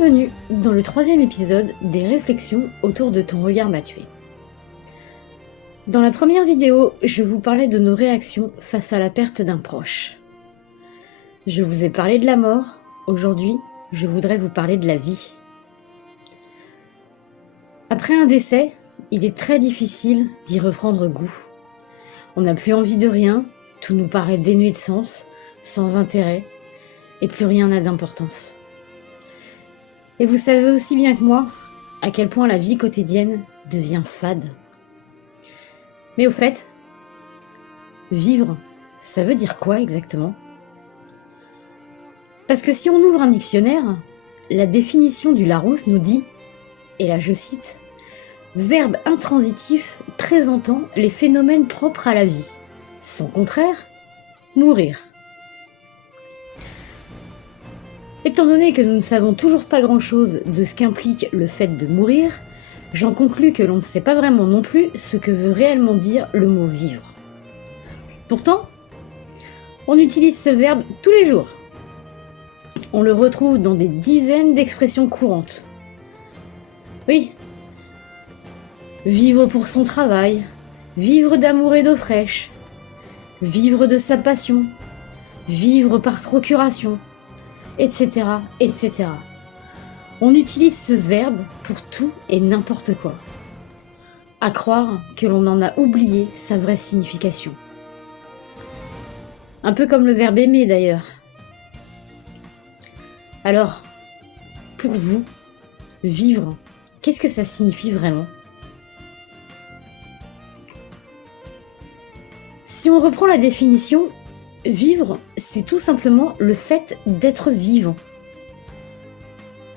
Bienvenue dans le 3e épisode des réflexions autour de ton regard m'a tué. Dans la première vidéo, je vous parlais de nos réactions face à la perte d'un proche. Je vous ai parlé de la mort, aujourd'hui, je voudrais vous parler de la vie. Après un décès, il est très difficile d'y reprendre goût. On n'a plus envie de rien, tout nous paraît dénué de sens, sans intérêt, et plus rien n'a d'importance. Et vous savez aussi bien que moi à quel point la vie quotidienne devient fade. Mais au fait, vivre, ça veut dire quoi exactement? Parce que si on ouvre un dictionnaire, la définition du Larousse nous dit, et là je cite, « Verbe intransitif présentant les phénomènes propres à la vie. Son contraire, mourir ». Étant donné que nous ne savons toujours pas grand-chose de ce qu'implique le fait de mourir, j'en conclus que l'on ne sait pas vraiment non plus ce que veut réellement dire le mot vivre. Pourtant, on utilise ce verbe tous les jours. On le retrouve dans des dizaines d'expressions courantes. Oui, vivre pour son travail, vivre d'amour et d'eau fraîche, vivre de sa passion, vivre par procuration, etc., etc. On utilise ce verbe pour tout et n'importe quoi. À croire que l'on en a oublié sa vraie signification. Un peu comme le verbe aimer d'ailleurs. Alors, pour vous, vivre, qu'est-ce que ça signifie vraiment? Si on reprend la définition, vivre, c'est tout simplement le fait d'être vivant.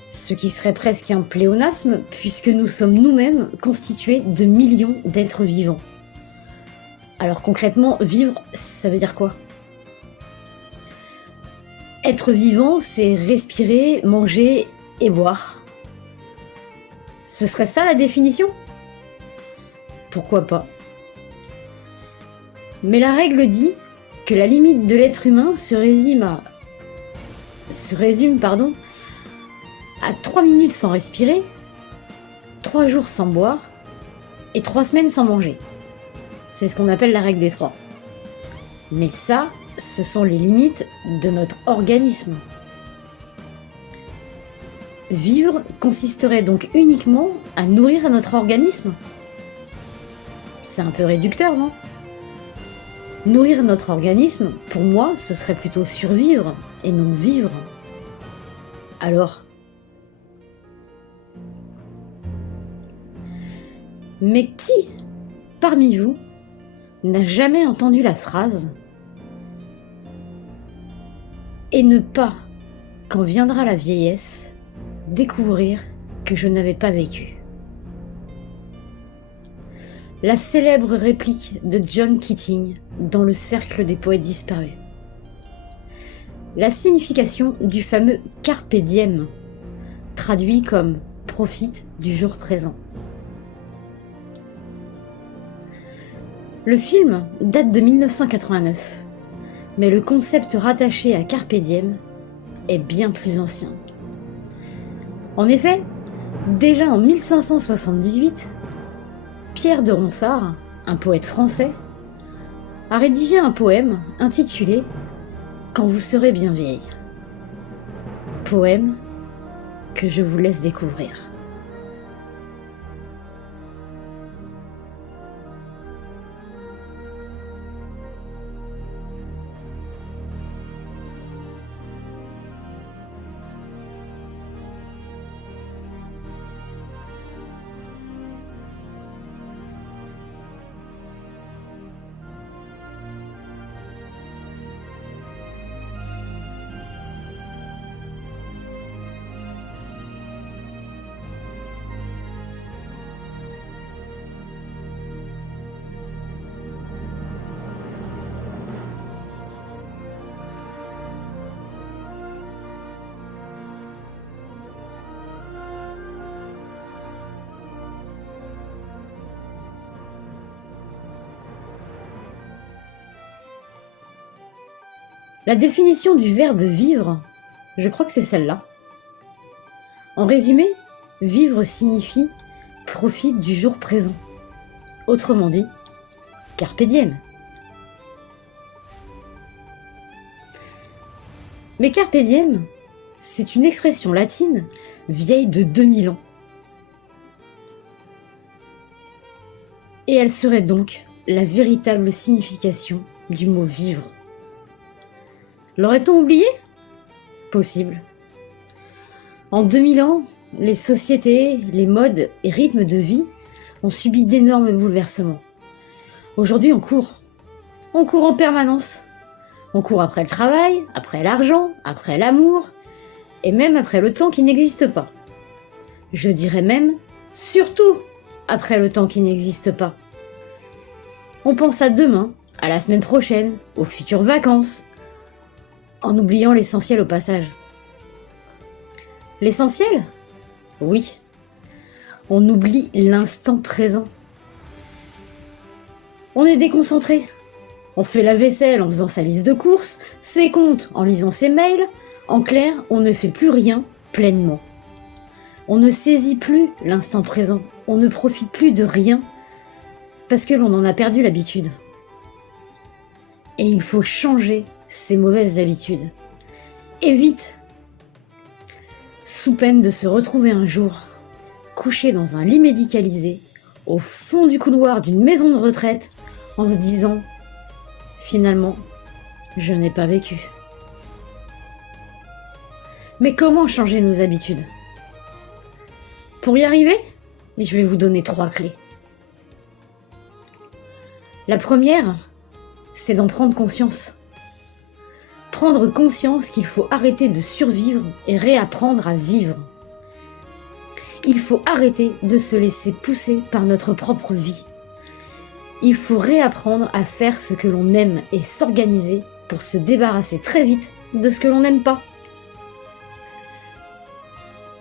Ce qui serait presque un pléonasme, puisque nous sommes nous-mêmes constitués de millions d'êtres vivants. Alors concrètement, vivre, ça veut dire quoi? Être vivant, c'est respirer, manger et boire. Ce serait ça la définition? Pourquoi pas? Mais la règle dit que la limite de l'être humain se résume à 3 minutes sans respirer, 3 jours sans boire et 3 semaines sans manger. C'est ce qu'on appelle la règle des 3. Mais ça, ce sont les limites de notre organisme. Vivre consisterait donc uniquement à nourrir notre organisme. C'est un peu réducteur, non? Nourrir notre organisme, pour moi, ce serait plutôt survivre et non vivre. Alors, mais qui, parmi vous, n'a jamais entendu la phrase « Et ne pas, quand viendra la vieillesse, découvrir que je n'avais pas vécu ». La célèbre réplique de John Keating dans le Cercle des poètes disparus. La signification du fameux carpe diem, traduit comme profite du jour présent. Le film date de 1989, mais le concept rattaché à carpe diem est bien plus ancien. En effet, déjà en 1578, Pierre de Ronsard, un poète français, a rédigé un poème intitulé « Quand vous serez bien vieille ». Poème que je vous laisse découvrir. La définition du verbe vivre, je crois que c'est celle-là. En résumé, vivre signifie profite du jour présent. Autrement dit, carpe diem. Mais carpe diem, c'est une expression latine vieille de 2000 ans. Et elle serait donc la véritable signification du mot vivre. L'aurait-on oublié ? Possible. En 2000 ans, les sociétés, les modes et rythmes de vie ont subi d'énormes bouleversements. Aujourd'hui, on court. On court en permanence. On court après le travail, après l'argent, après l'amour, et même après le temps qui n'existe pas. Je dirais même, surtout, après le temps qui n'existe pas. On pense à demain, à la semaine prochaine, aux futures vacances, en oubliant l'essentiel au passage. L'essentiel ? Oui. On oublie l'instant présent. On est déconcentré. On fait la vaisselle en faisant sa liste de courses, ses comptes en lisant ses mails. En clair, on ne fait plus rien pleinement. On ne saisit plus l'instant présent. On ne profite plus de rien parce que l'on en a perdu l'habitude. Et il faut changer ces mauvaises habitudes. Et vite, sous peine de se retrouver un jour couché dans un lit médicalisé au fond du couloir d'une maison de retraite en se disant « Finalement, je n'ai pas vécu ». Mais comment changer nos habitudes ? Pour y arriver, je vais vous donner 3 clés. La première, c'est d'en prendre conscience. Prendre conscience qu'il faut arrêter de survivre et réapprendre à vivre. Il faut arrêter de se laisser pousser par notre propre vie. Il faut réapprendre à faire ce que l'on aime et s'organiser pour se débarrasser très vite de ce que l'on n'aime pas.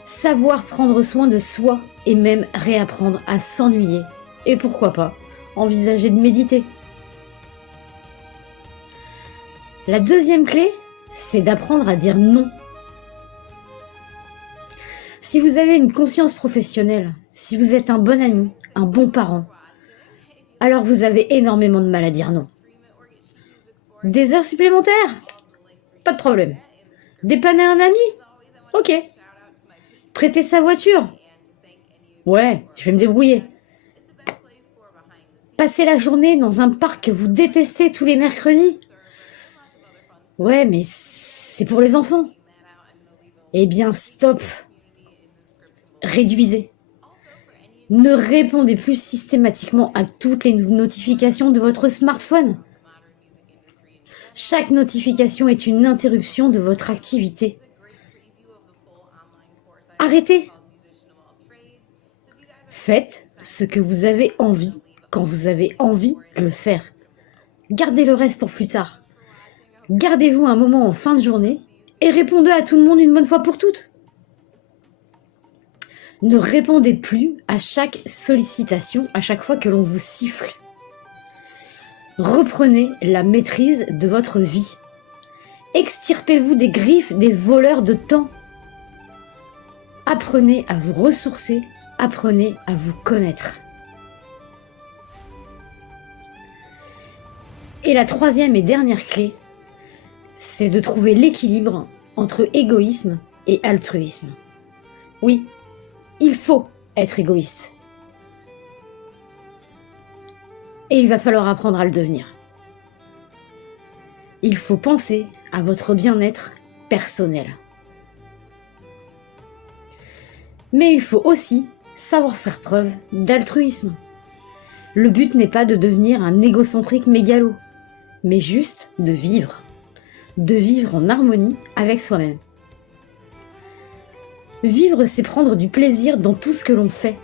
Savoir prendre soin de soi et même réapprendre à s'ennuyer. Et pourquoi pas, envisager de méditer. La deuxième clé, c'est d'apprendre à dire non. Si vous avez une conscience professionnelle, si vous êtes un bon ami, un bon parent, alors vous avez énormément de mal à dire non. Des heures supplémentaires ? Pas de problème. Dépanner un ami ? Ok. Prêter sa voiture ? Ouais, je vais me débrouiller. Passer la journée dans un parc que vous détestez tous les mercredis ? Ouais, mais c'est pour les enfants. Eh bien, stop. Réduisez. Ne répondez plus systématiquement à toutes les notifications de votre smartphone. Chaque notification est une interruption de votre activité. Arrêtez. Faites ce que vous avez envie, quand vous avez envie de le faire. Gardez le reste pour plus tard. Gardez-vous un moment en fin de journée et répondez à tout le monde une bonne fois pour toutes. Ne répondez plus à chaque sollicitation, à chaque fois que l'on vous siffle. Reprenez la maîtrise de votre vie. Extirpez-vous des griffes des voleurs de temps. Apprenez à vous ressourcer, apprenez à vous connaître. Et la troisième et dernière clé, c'est de trouver l'équilibre entre égoïsme et altruisme. Oui, il faut être égoïste. Et il va falloir apprendre à le devenir. Il faut penser à votre bien-être personnel. Mais il faut aussi savoir faire preuve d'altruisme. Le but n'est pas de devenir un égocentrique mégalo, mais juste de vivre en harmonie avec soi-même. Vivre, c'est prendre du plaisir dans tout ce que l'on fait.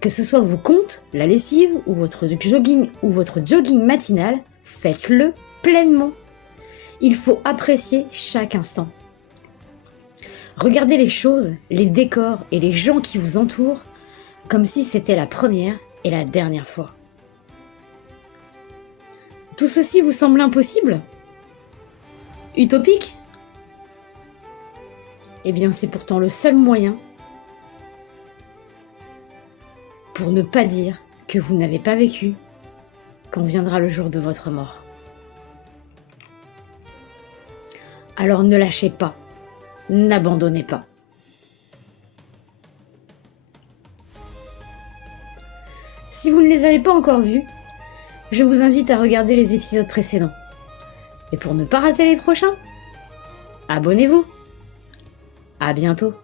Que ce soit vos comptes, la lessive ou votre jogging matinal, faites-le pleinement. Il faut apprécier chaque instant. Regardez les choses, les décors et les gens qui vous entourent comme si c'était la première et la dernière fois. Tout ceci vous semble impossible ? Utopique ? eh bien c'est pourtant le seul moyen pour ne pas dire que vous n'avez pas vécu quand viendra le jour de votre mort. Alors ne lâchez pas, n'abandonnez pas. Si vous ne les avez pas encore vus, je vous invite à regarder les épisodes précédents. Et pour ne pas rater les prochains, abonnez-vous. À bientôt.